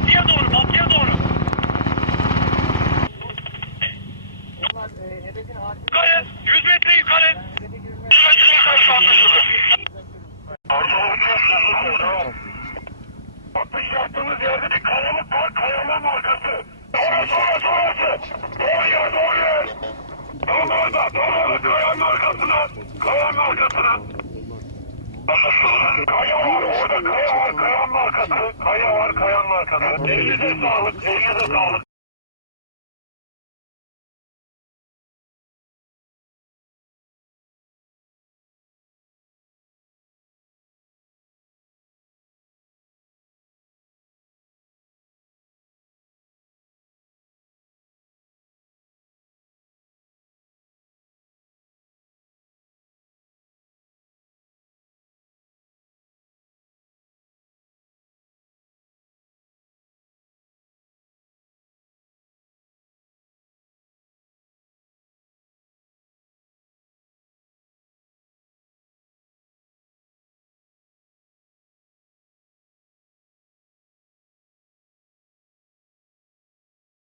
batıya doğru, batıya doğru. Yukarı, 100 metre yukarı. 100 metre yukarı anlaşıldı. Atış yaptığımız yerde bir kayalık var, kayanın arkası. Orası. Doğru yer. Doğru, kayanın arkasına. Kaya var, orada kaya var, kayanın arkası. Kayanın arkası. Elinize sağlık.